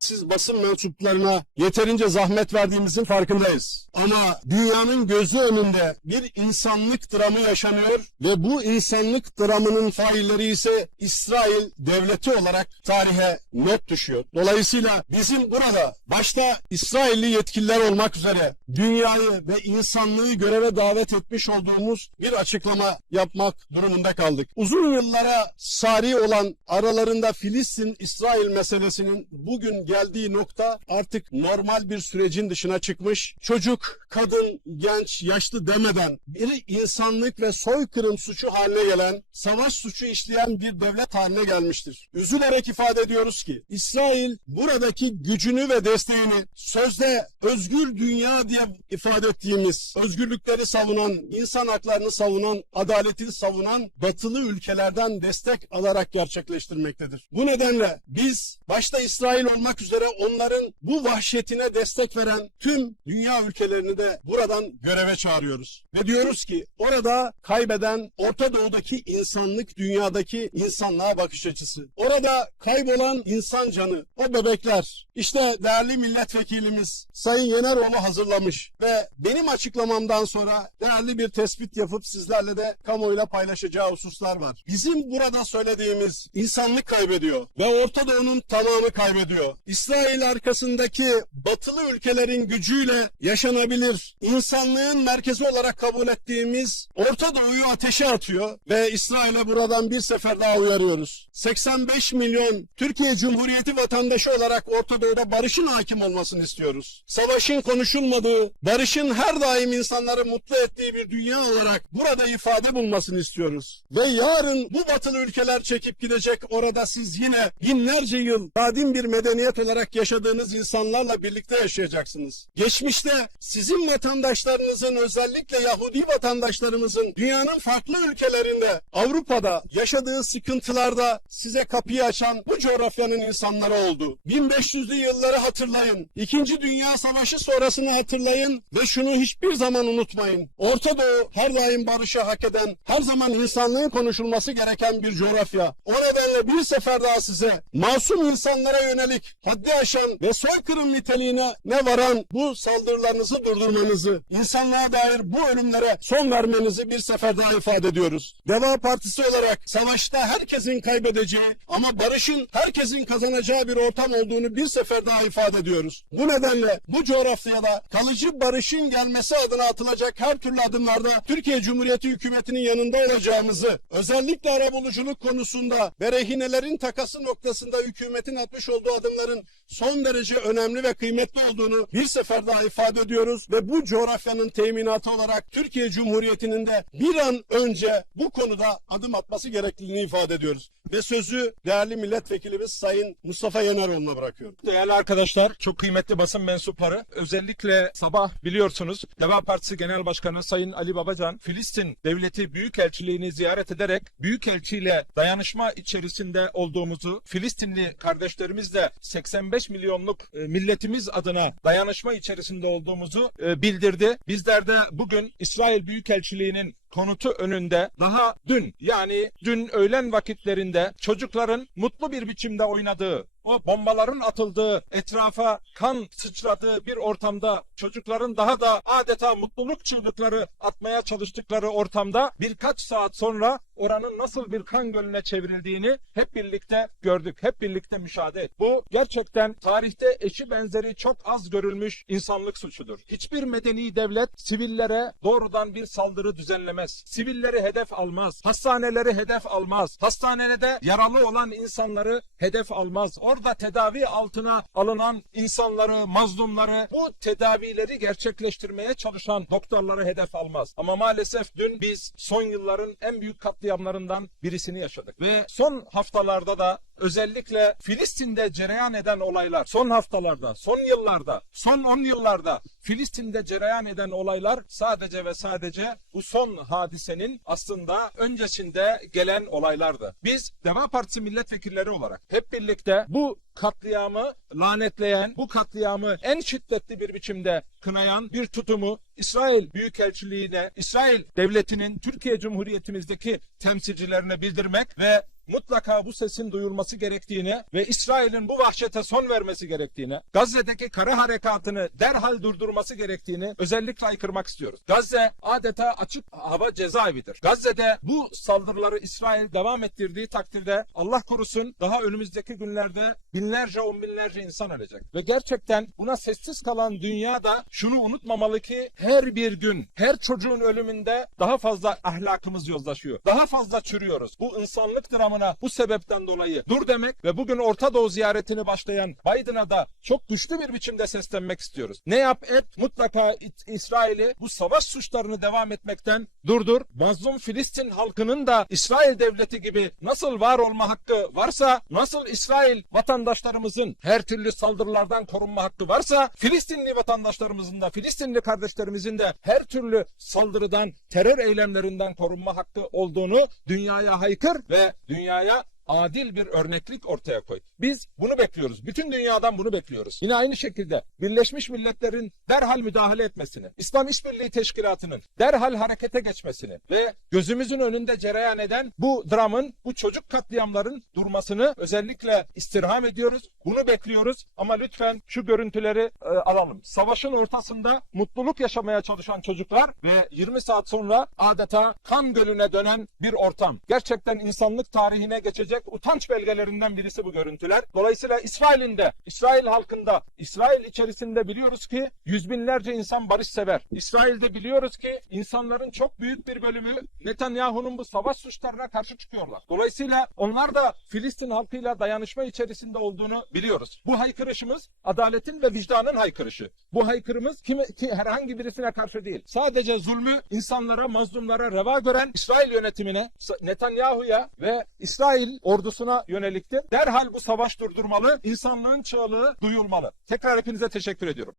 Siz basın mensuplarına yeterince zahmet verdiğimizin farkındayız. Ama dünyanın gözü önünde bir insanlık dramı yaşanıyor ve bu insanlık dramının failleri ise İsrail devleti olarak tarihe not düşüyor. Dolayısıyla bizim burada başta İsrailli yetkililer olmak üzere dünyayı ve insanlığı göreve davet etmiş olduğumuz bir açıklama yapmak durumunda kaldık. Uzun yıllara sari olan aralarında Filistin-İsrail meselesinin bugün geldiği nokta artık normal bir sürecin dışına çıkmış. Çocuk, kadın, genç, yaşlı demeden bir insanlık ve soykırım suçu haline gelen, savaş suçu işleyen bir devlet haline gelmiştir. Üzülerek ifade ediyoruz ki İsrail buradaki gücünü ve desteğini sözde özgür dünya diye ifade ettiğimiz özgürlükleri savunan, insan haklarını savunan, adaleti savunan batılı ülkelerden destek alarak gerçekleştirmektedir. Bu nedenle biz başta İsrail olmak üzere onların bu vahşetine destek veren tüm dünya ülkelerini de buradan göreve çağırıyoruz. Ve diyoruz ki orada kaybeden Orta Doğu'daki insanlık dünyadaki insanlığa bakış açısı. Orada kaybolan insan canı, o bebekler. İşte değerli milletvekilimiz Sayın Yeneroğlu hazırlamış ve benim açıklamamdan sonra değerli bir tespit yapıp sizlerle de kamuoyuyla paylaşacağı hususlar var. Bizim burada söylediğimiz insanlık kaybediyor ve Orta Doğu'nun tamamı kaybediyor. İsrail arkasındaki batılı ülkelerin gücüyle yaşanabilir, insanlığın merkezi olarak kabul ettiğimiz Orta Doğu'yu ateşe atıyor ve İsrail'e buradan bir sefer daha uyarıyoruz. 85 milyon Türkiye Cumhuriyeti vatandaşı olarak Orta Doğu'da barışın hakim olmasını istiyoruz. Savaşın konuşulmadığı, barışın her daim insanları mutlu ettiği bir dünya olarak burada ifade bulmasını istiyoruz. Ve yarın bu batılı ülkeler çekip gidecek orada siz yine binlerce yıl kadim bir medeniyet olarak yaşadığınız insanlarla birlikte yaşayacaksınız. Geçmişte sizin vatandaşlarınızın özellikle Yahudi vatandaşlarımızın dünyanın farklı ülkelerinde Avrupa'da yaşadığı sıkıntılarda size kapıyı açan bu coğrafyanın insanları oldu. 1500'lü yılları hatırlayın. İkinci Dünya Savaşı sonrasını hatırlayın ve şunu hiçbir zaman unutmayın. Orta Doğu her daim barışı hak eden, her zaman insanlığın konuşulması gereken bir coğrafya. O nedenle bir sefer daha size masum insanlara yönelik haddi aşan ve soykırım niteliğine ne varan bu saldırılarınızı durdurmanızı, insanlığa dair bu ölümlere son vermenizi bir sefer daha ifade ediyoruz. Deva Partisi olarak savaşta herkesin kaybedeceği ama barışın herkesin kazanacağı bir ortam olduğunu bir sefer daha ifade ediyoruz. Bu nedenle bu coğrafyada kalıcı barışın gelmesi adına atılacak her türlü adımlarda Türkiye Cumhuriyeti hükümetinin yanında olacağımızı, özellikle arabuluculuk konusunda ve rehinelerin takası noktasında hükümetin atmış olduğu adımların son derece önemli ve kıymetli olduğunu bir sefer daha ifade ediyoruz ve bu coğrafyanın teminatı olarak Türkiye Cumhuriyeti'nin de bir an önce bu konuda adım atması gerekliliğini ifade ediyoruz. Ve sözü değerli milletvekilimiz Sayın Mustafa Yeneroğlu'na bırakıyorum. Değerli arkadaşlar, çok kıymetli basın mensupları, özellikle sabah biliyorsunuz Deva Partisi Genel Başkanı Sayın Ali Babacan, Filistin Devleti Büyükelçiliğini ziyaret ederek Büyükelçiyle dayanışma içerisinde olduğumuzu, Filistinli kardeşlerimizle 85 milyonluk e, milletimiz adına dayanışma içerisinde olduğumuzu e, bildirdi. Bizler de bugün İsrail Büyükelçiliğinin konutu önünde daha dün yani dün öğlen vakitlerinde çocukların mutlu bir biçimde oynadığı o bombaların atıldığı, etrafa kan sıçradığı bir ortamda çocukların daha da adeta mutluluk çığlıkları atmaya çalıştıkları ortamda birkaç saat sonra oranın nasıl bir kan gölüne çevrildiğini hep birlikte gördük. Hep birlikte müşahede ettik. Bu gerçekten tarihte eşi benzeri çok az görülmüş insanlık suçudur. Hiçbir medeni devlet sivillere doğrudan bir saldırı düzenlemez. Sivilleri hedef almaz. Hastaneleri hedef almaz. Hastanede yaralı olan insanları hedef almaz. Orada tedavi altına alınan insanları, mazlumları, bu tedavileri gerçekleştirmeye çalışan doktorları hedef almaz. Ama maalesef dün biz son yılların en büyük katliamlarından birisini yaşadık. Ve son haftalarda da özellikle Filistin'de cereyan eden olaylar, son haftalarda, son yıllarda, son 10 yıllarda Filistin'de cereyan eden olaylar sadece ve sadece bu son hadisenin aslında öncesinde gelen olaylardı. Biz Deva Partisi milletvekilleri olarak hep birlikte bu katliamı lanetleyen, bu katliamı en şiddetli bir biçimde kınayan bir tutumu İsrail Büyükelçiliğine, İsrail Devleti'nin Türkiye Cumhuriyetimizdeki temsilcilerine bildirmek ve mutlaka bu sesin duyulması gerektiğini ve İsrail'in bu vahşete son vermesi gerektiğini, Gazze'deki kara harekatını derhal durdurması gerektiğini özellikle aykırmak istiyoruz. Gazze adeta açık hava cezaevidir. Gazze'de bu saldırıları İsrail devam ettirdiği takdirde Allah korusun daha önümüzdeki günlerde binlerce on binlerce insan ölecek. Ve gerçekten buna sessiz kalan dünyada şunu unutmamalı ki her bir gün her çocuğun ölümünde daha fazla ahlakımız yozlaşıyor. Daha fazla çürüyoruz. Bu insanlık dramına bu sebepten dolayı dur demek ve bugün Orta Doğu ziyaretini başlayan Biden'a da çok güçlü bir biçimde seslenmek istiyoruz. Ne yap et mutlaka İsrail'i bu savaş suçlarını devam etmekten durdur. Mazlum Filistin halkının da İsrail devleti gibi nasıl var olma hakkı varsa, nasıl İsrail vatandaşlarımızın her türlü saldırılardan korunma hakkı varsa, Filistinli vatandaşlarımızın da, Filistinli kardeşlerimizin de her türlü saldırıdan, terör eylemlerinden korunma hakkı olduğunu dünyaya haykır ve dünyaya adil bir örneklik ortaya koy. Biz bunu bekliyoruz. Bütün dünyadan bunu bekliyoruz. Yine aynı şekilde Birleşmiş Milletler'in derhal müdahale etmesini, İslam İşbirliği Teşkilatı'nın derhal harekete geçmesini ve gözümüzün önünde cereyan eden bu dramın, bu çocuk katliamların durmasını özellikle istirham ediyoruz. Bunu bekliyoruz ama lütfen şu görüntüleri e, alalım. Savaşın ortasında mutluluk yaşamaya çalışan çocuklar ve 20 saat sonra adeta kan gölüne dönen bir ortam. Gerçekten insanlık tarihine geçecek utanç belgelerinden birisi bu görüntüler. Dolayısıyla İsrail'in de, İsrail halkında, İsrail içerisinde biliyoruz ki yüz binlerce insan barış sever. İsrail'de biliyoruz ki insanların çok büyük bir bölümü Netanyahu'nun bu savaş suçlarına karşı çıkıyorlar. Dolayısıyla onlar da Filistin halkıyla dayanışma içerisinde olduğunu biliyoruz. Bu haykırışımız adaletin ve vicdanın haykırışı. Bu haykırımız kime, ki herhangi birisine karşı değil. Sadece zulmü insanlara, mazlumlara reva gören İsrail yönetimine, Netanyahu'ya ve İsrail ordusuna yöneliktir. Derhal bu savaş durdurmalı, insanlığın çığlığı duyulmalı. Tekrar hepinize teşekkür ediyorum.